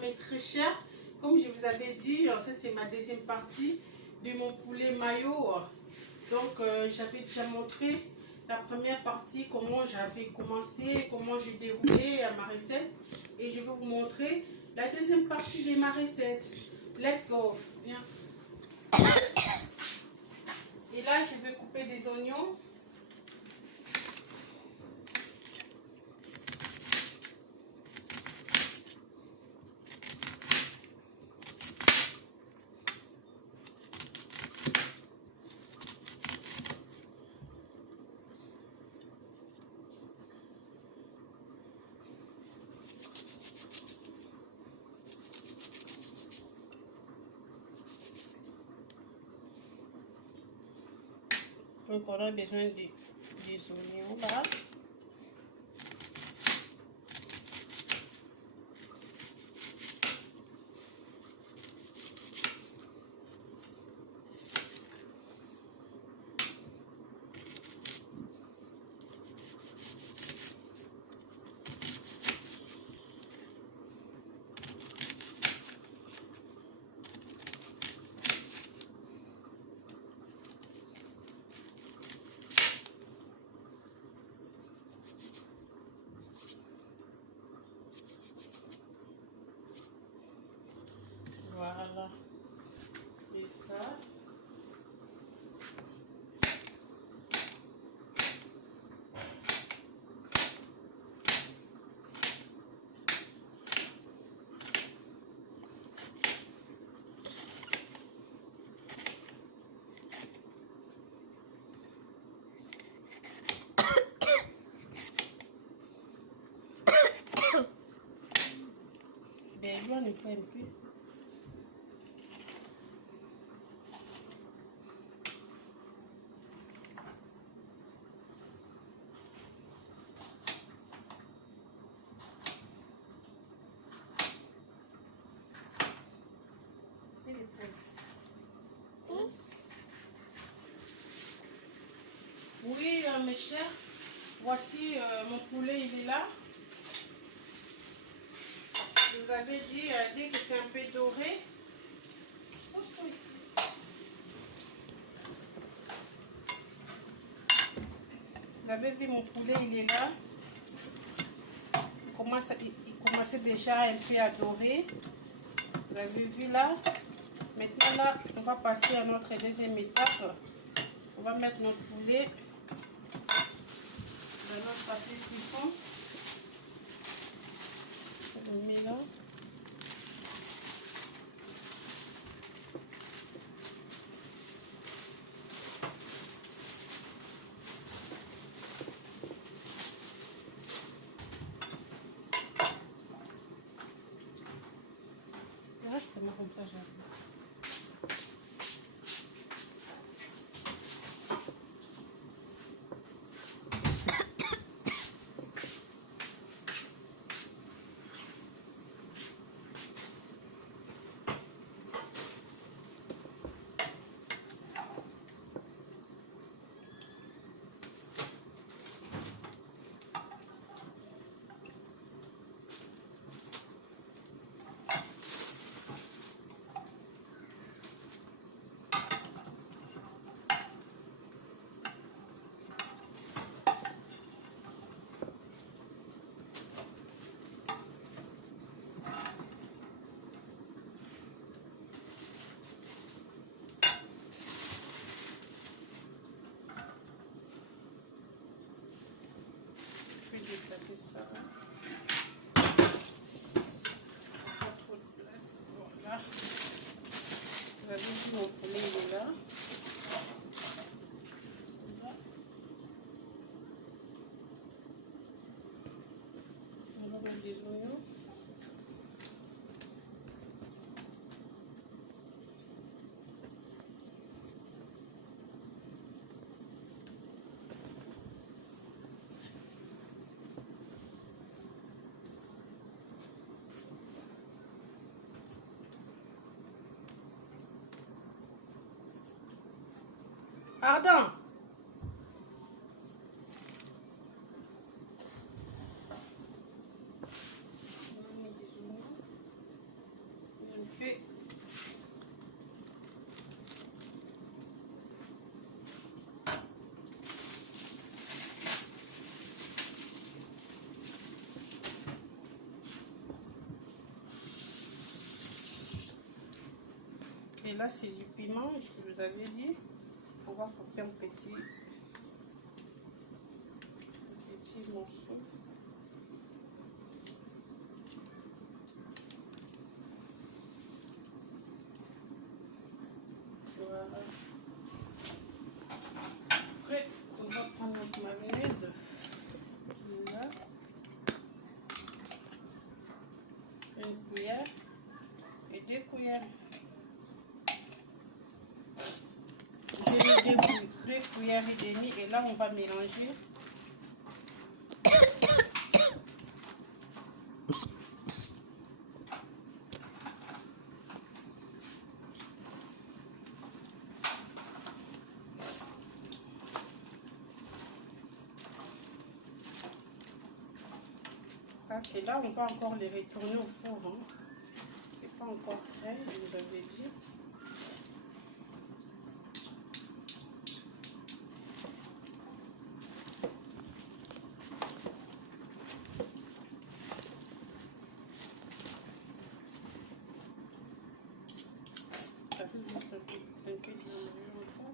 mes très chers. Comme je vous avais dit, ça c'est ma deuxième partie de mon poulet mayo. Donc j'avais déjà montré la première partie, comment j'avais commencé, comment je déroulais ma recette. Et je vais vous montrer la deuxième partie de ma recette. Let's go. Viens. Et là, je vais couper des oignons. Donc on a besoin des oignons là. Voilà. Et ça. Ben, on ne fait plus. Oui, mes chers, voici mon poulet, il est là. Je vous avais dit, dès que c'est un peu doré, pousse-toi ici. Vous avez vu mon poulet, il est là. Il commençait déjà un peu à dorer. Vous avez vu là. Maintenant là, on va passer à notre deuxième étape. On va mettre notre poulet dans notre papier cuisson. On le met là. Reste comme ça, j'arrive. C'est ça. Pas trop de place. Voilà. Vous avez vu mon poulet, il est là. Voilà. On va mettre des oignons. Pardon. là, c'est du piment, je vous avais dit. On va couper un petit morceau. Voilà. Après, on va prendre notre mayonnaise. Là. Une cuillère et 2 cuillères. J'ai mis 2 cuillères et demie et là on va mélanger. Parce que là on va encore les retourner au four. Hein. C'est pas encore prêt, je vous avais dit. Ça fait juste un peu de encore.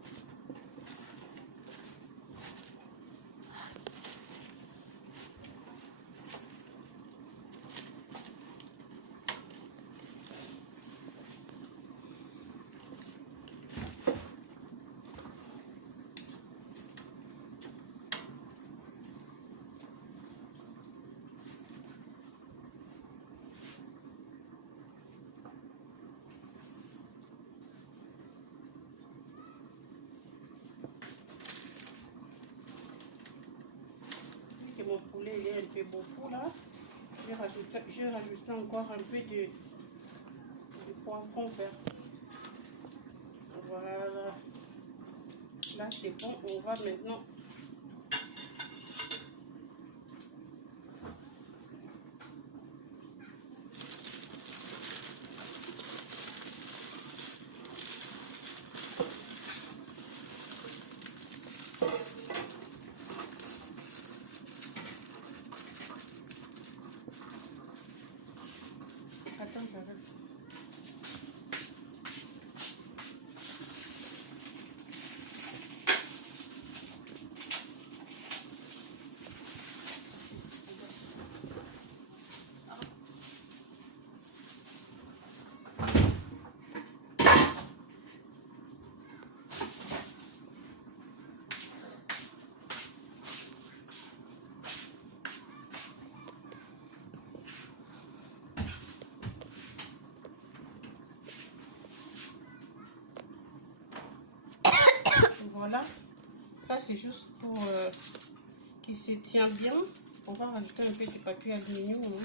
Mon poulet il est un peu beaucoup là. Je rajoute encore un peu de poivron vert. Voilà. Là c'est bon. On va maintenant attends, j'arrive. Voilà, ça c'est juste pour qu'il se tient bien. On va rajouter un peu de papier aluminium. Hein.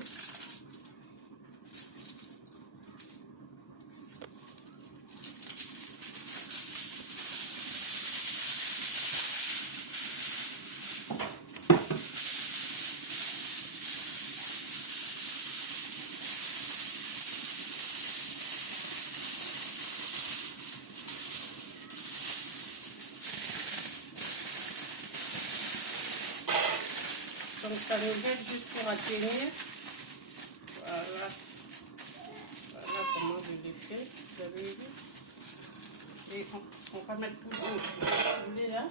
Donc ça nous aide juste pour atteindre. Voilà. Voilà comment je l'ai fait. Vous avez vu. Et on va mettre tout le poulet là.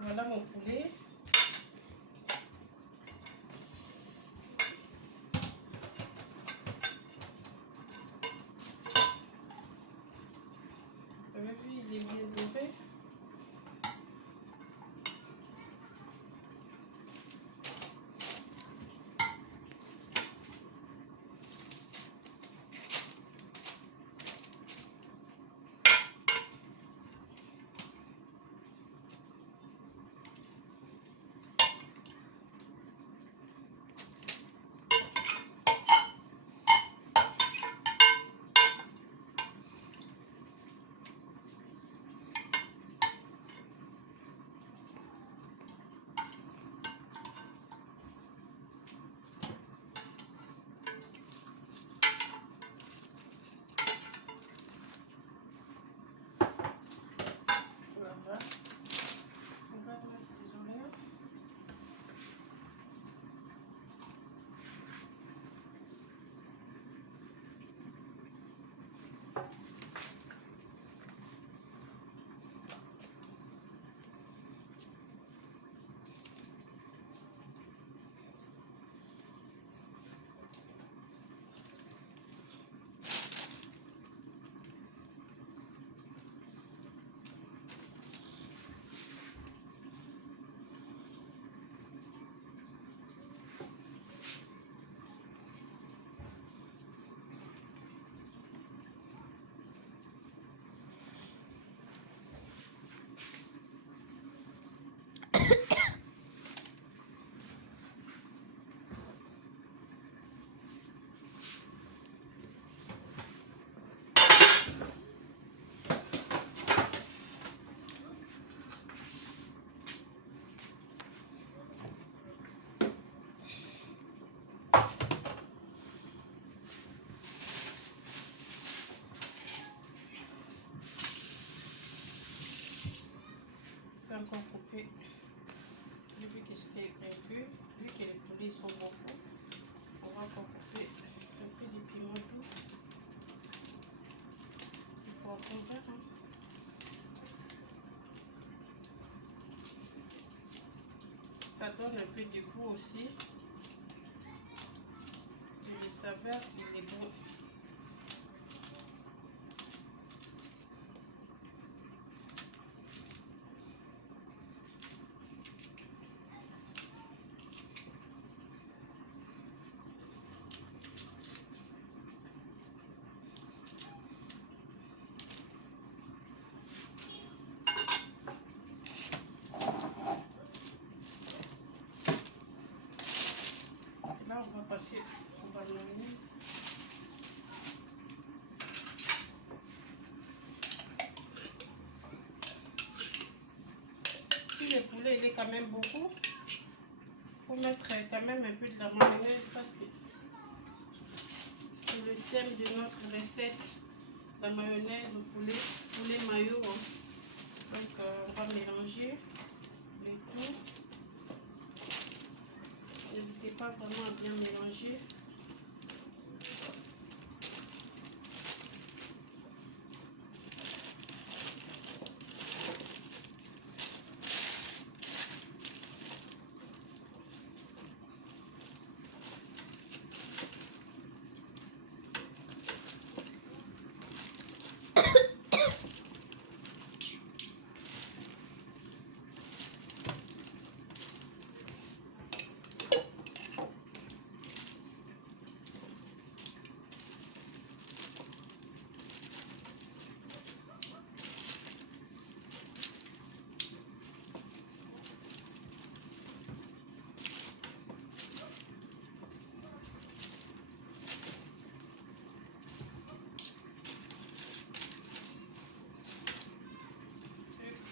Voilà mon poulet. Vous avez vu, il est bien doré. encore couper, vu que c'était un peu, vu que les poulets sont beaucoup, on va encore couper un peu de piment doux, du poivron vert. Hein. Ça donne un peu de goût aussi, et les saveurs, il est bon. Là, on va passer au mayonnaise. Si le poulet il est quand même beaucoup, il faut mettre quand même un peu de la mayonnaise parce que c'est le thème de notre recette. La mayonnaise au poulet mayo. Hein. Donc, on va mélanger le tout. N'hésitez pas vraiment à bien mélanger.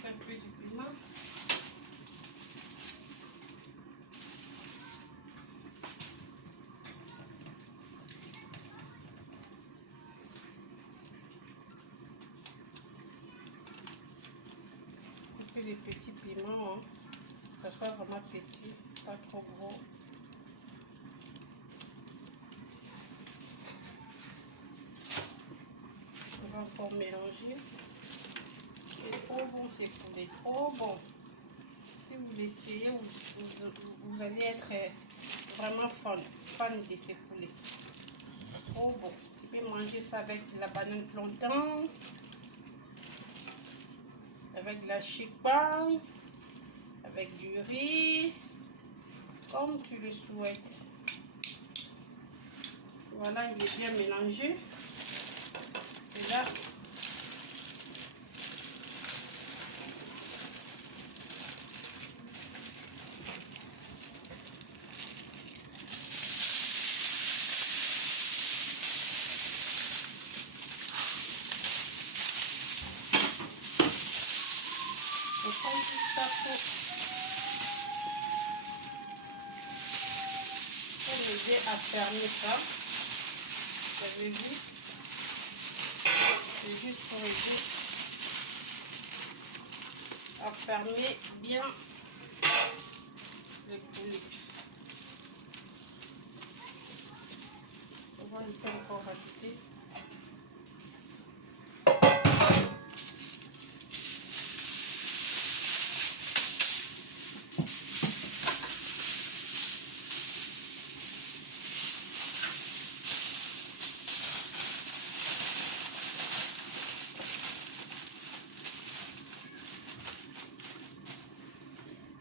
Un peu du piment. Couper les petits piments, hein, que ça soit vraiment petit, pas trop gros. On va encore mélanger. C'est trop bon ces poulets, trop bon. Si vous l'essayez, vous allez être vraiment fan de ces poulets. Trop bon. Tu peux manger ça avec de la banane plantain, avec de la chipa, avec du riz, comme tu le souhaites. Voilà, il est bien mélangé. Et là, on prend tout ça pour m'aider à fermer ça. Vous avez vu? C'est juste pour aider à fermer bien le poulet. On va un peu encore rajouter.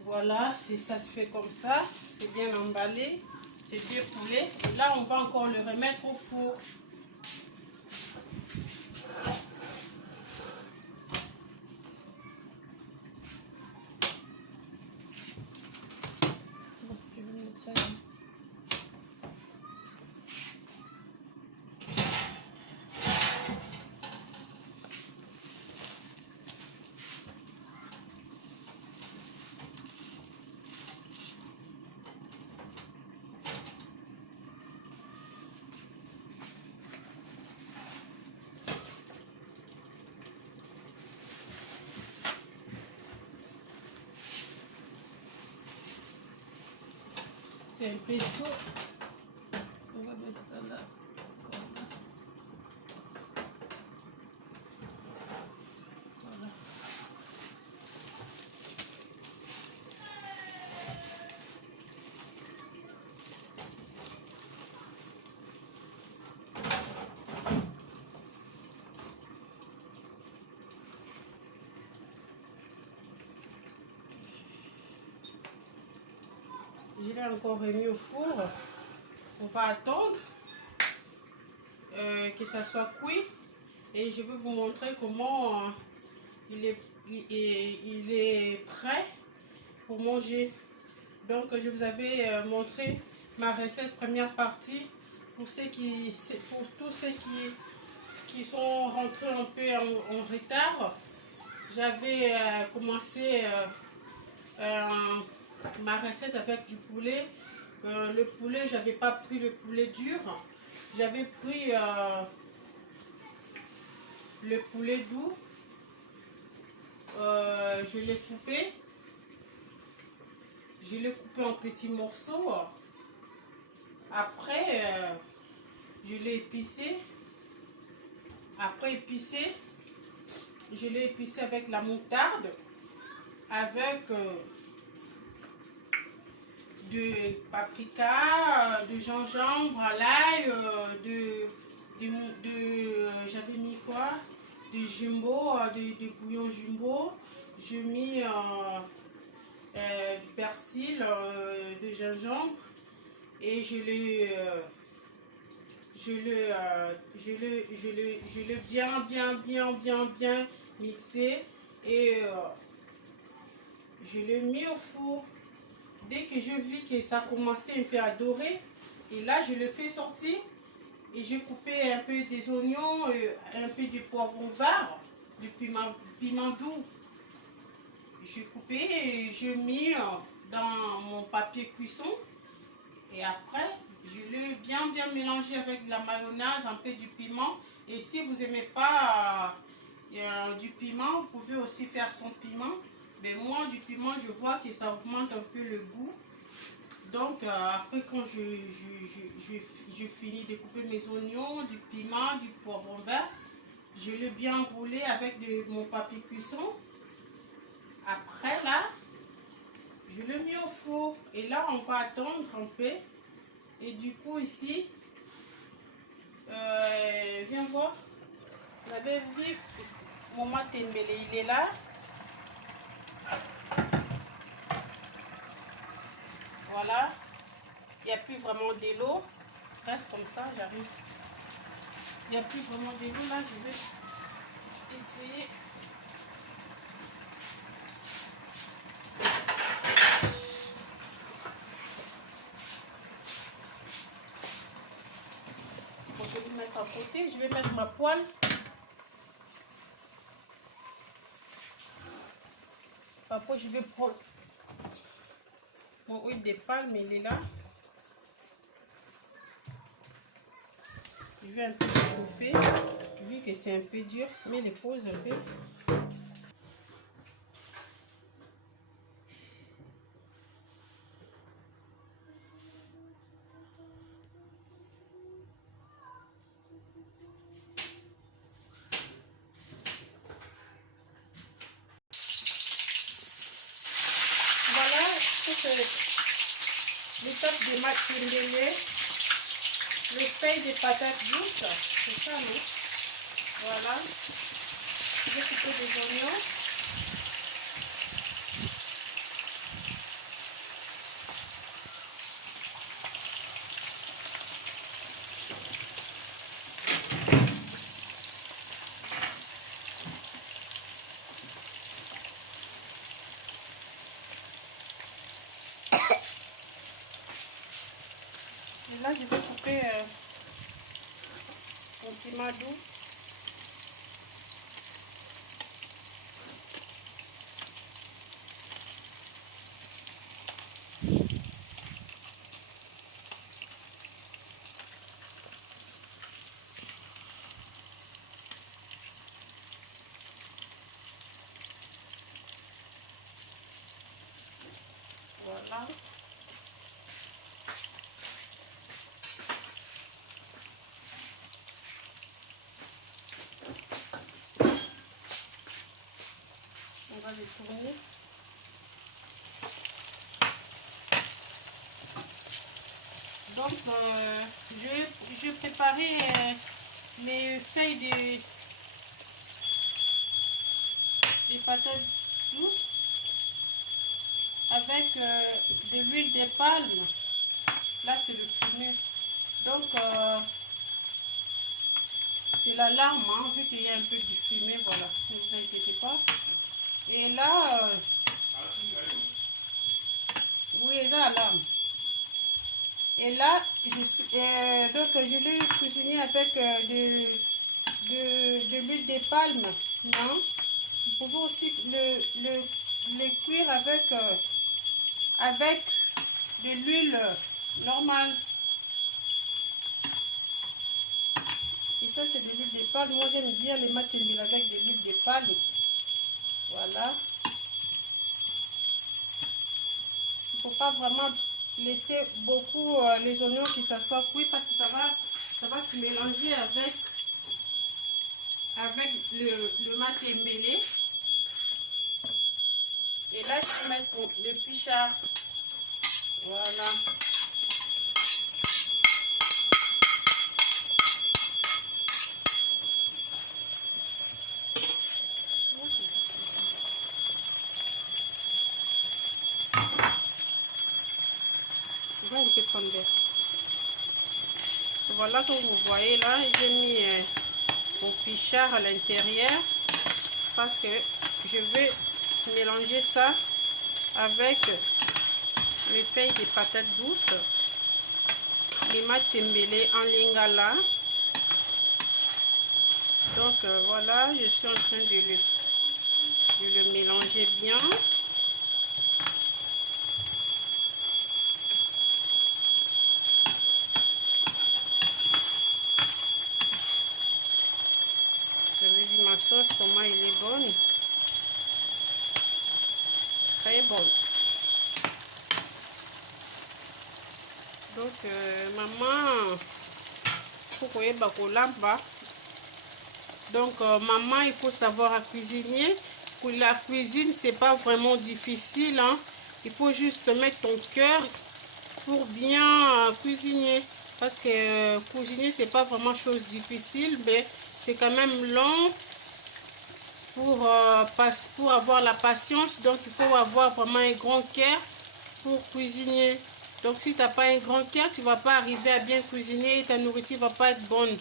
Voilà, ça se fait comme ça, c'est bien emballé, c'est bien coulé. Et là, on va encore le remettre au four. Bon, je vais mettre ça là. c'est un peu chaud. On va mettre ça là. Voilà. Voilà. Je l'ai encore remis au four. On va attendre que ça soit cuit et je vais vous montrer comment il est prêt pour manger. Donc je vous avais montré ma recette première partie pour tous ceux qui sont rentrés un peu en retard. J'avais commencé ma recette avec du poulet. Le poulet, j'avais pas pris le poulet dur, j'avais pris le poulet doux. Je l'ai coupé en petits morceaux. Après je l'ai épicé. Après épicé, je l'ai épicé avec la moutarde, avec de paprika, de gingembre à l'ail, j'avais mis quoi, du jumbo, du bouillon jumbo. J'ai mis du persil, de gingembre, et je l'ai bien mixé, et je l'ai mis au four. Dès que je vis que ça commençait un peu à dorer, et là je le fais sortir et j'ai coupé un peu des oignons, un peu de poivron vert, du piment doux. J'ai coupé et j'ai mis dans mon papier cuisson, et après je l'ai bien mélangé avec de la mayonnaise, un peu du piment. Et si vous n'aimez pas du piment, vous pouvez aussi faire sans piment. Mais moi, du piment, je vois que ça augmente un peu le goût. Donc, après, quand je finis de couper mes oignons, du piment, du poivron vert, je l'ai bien roulé avec mon papier cuisson. Après, là, je l'ai mis au four. Et là, on va attendre un peu. Et du coup, ici, viens voir. Vous avez vu, Maman Tembele, il est là. Voilà, il n'y a plus vraiment de l'eau. Reste comme ça, j'arrive. Il n'y a plus vraiment de l'eau là, je vais essayer. Bon, je vais le mettre à côté, je vais mettre ma poêle. Après, je vais prendre mon huile de palme, elle est là. Je vais un peu chauffer, vu que c'est un peu dur, mais les pose un peu. Voilà, c'est l'étape de ma tembele, le feuille de patates douces, c'est ça, non? Voilà, je vais couper des oignons. Et là, je vais couper mon piment doux. Voilà. va les tourner. Donc, je préparais mes feuilles de patates douces avec de l'huile de palme. Là, c'est le fumé. Donc, c'est la larme, hein, vu qu'il y a un peu du fumé, voilà. Ne vous inquiétez pas. Et là, oui, c'est la larme. Et là, donc je l'ai cuisiné avec de l'huile de palme. Non? Vous pouvez aussi le cuire avec de l'huile normale. Et ça, c'est de l'huile de palme. Moi, j'aime bien les matembele avec de l'huile de palme. Voilà. Il ne faut pas vraiment laisser beaucoup les oignons qui s'assoient cuits parce que ça va se mélanger avec le matembele. Et là, je vais mettre le pichard. Voilà. Voilà, comme vous voyez là, j'ai mis mon pichard à l'intérieur parce que je vais mélanger ça avec les feuilles de patates douces, les matembele en lingala. Donc voilà, je suis en train de le mélanger bien. Vous avez vu ma sauce, comment elle est bonne. Très bonne. Donc, maman, donc, maman, il faut savoir à cuisiner. Pour la cuisine, c'est pas vraiment difficile. Hein. Il faut juste mettre ton cœur pour bien cuisiner. Parce que cuisiner, c'est pas vraiment chose difficile, mais c'est quand même long pour avoir la patience. Donc, il faut avoir vraiment un grand cœur pour cuisiner. Donc, si tu n'as pas un grand cœur, tu ne vas pas arriver à bien cuisiner et ta nourriture ne va pas être bonne.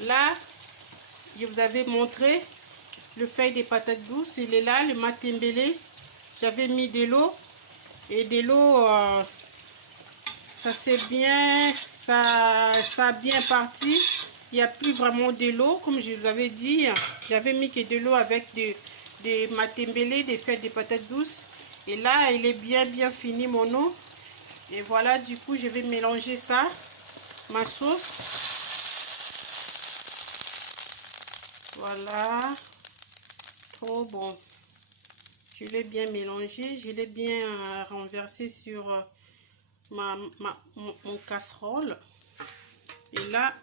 Là, je vous avais montré le feuille des patates douces. Il est là, le matembele. J'avais mis de l'eau. Et de l'eau, ça c'est bien, ça a bien parti. Il n'y a plus vraiment de l'eau, comme je vous avais dit. J'avais mis que de l'eau avec des matembele, des feuilles de patates douces. Et là, il est bien fini mon eau. Et voilà, du coup, je vais mélanger ça, ma sauce. Voilà. Trop bon. Je l'ai bien mélangé. Je l'ai bien renversé sur mon casserole. Et là,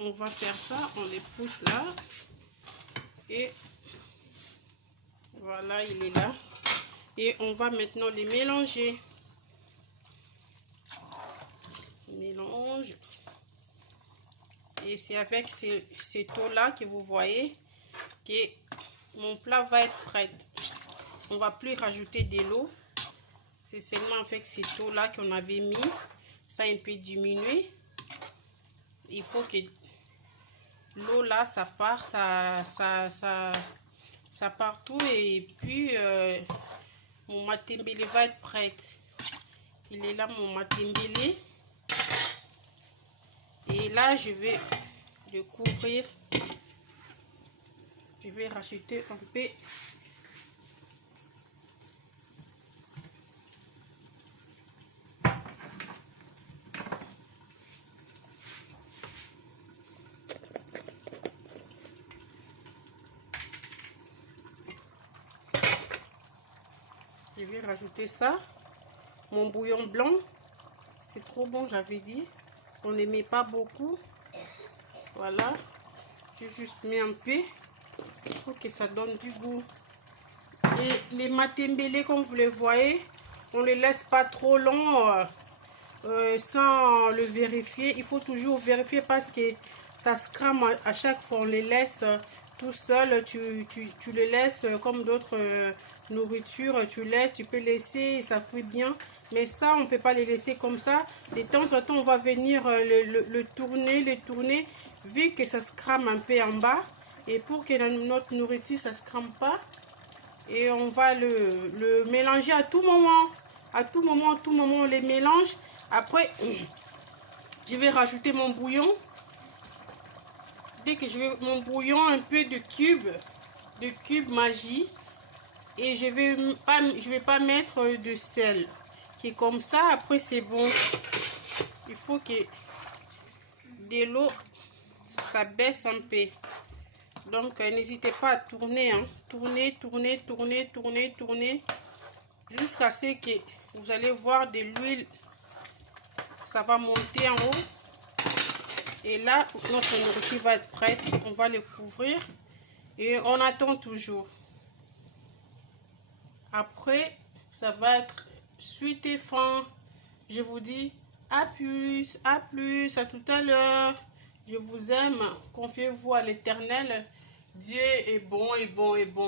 on va faire ça. On les pousse là. Et voilà, il est là. Et on va maintenant les mélanger. Mélange. Et c'est avec cette eau là que vous voyez que mon plat va être prêt. On va plus rajouter de l'eau. C'est seulement avec cette eau là qu'on avait mis. Ça a un peu diminué. Il faut que l'eau là, ça part, ça part tout. Et puis mon matembele va être prêt. Il est là mon matembele. Et là, je vais le couvrir. Je vais rajouter un peu. Je vais rajouter ça. Mon bouillon blanc. C'est trop bon, j'avais dit. On ne met pas beaucoup. Voilà. J'ai juste mis un peu pour que ça donne du goût. Et les matembele, comme vous les voyez, on ne les laisse pas trop long sans le vérifier. Il faut toujours vérifier parce que ça se crame à chaque fois. On les laisse tout seul. Tu les laisses comme d'autres nourritures. Tu peux laisser, ça cuit bien. Mais ça, on ne peut pas les laisser comme ça. De temps en temps, on va venir le tourner, vu que ça se crame un peu en bas. Et pour que notre nourriture, ça ne se crame pas. Et on va le mélanger à tout moment. À tout moment, on les mélange. Après, je vais rajouter mon bouillon. Dès que je vais mon bouillon, un peu de cube magie. Et je vais pas mettre de sel. Qui est comme ça, après c'est bon. Il faut que de l'eau, ça baisse un peu. Donc, n'hésitez pas à tourner, hein. Tourner. Jusqu'à ce que vous allez voir de l'huile. Ça va monter en haut. Et là, notre nourriture va être prête. On va le couvrir. Et on attend toujours. Après, ça va être cuit et fin. Je vous dis à plus, à tout à l'heure. Je vous aime. Confiez-vous à l'Éternel. Dieu est bon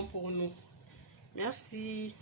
pour nous. Merci.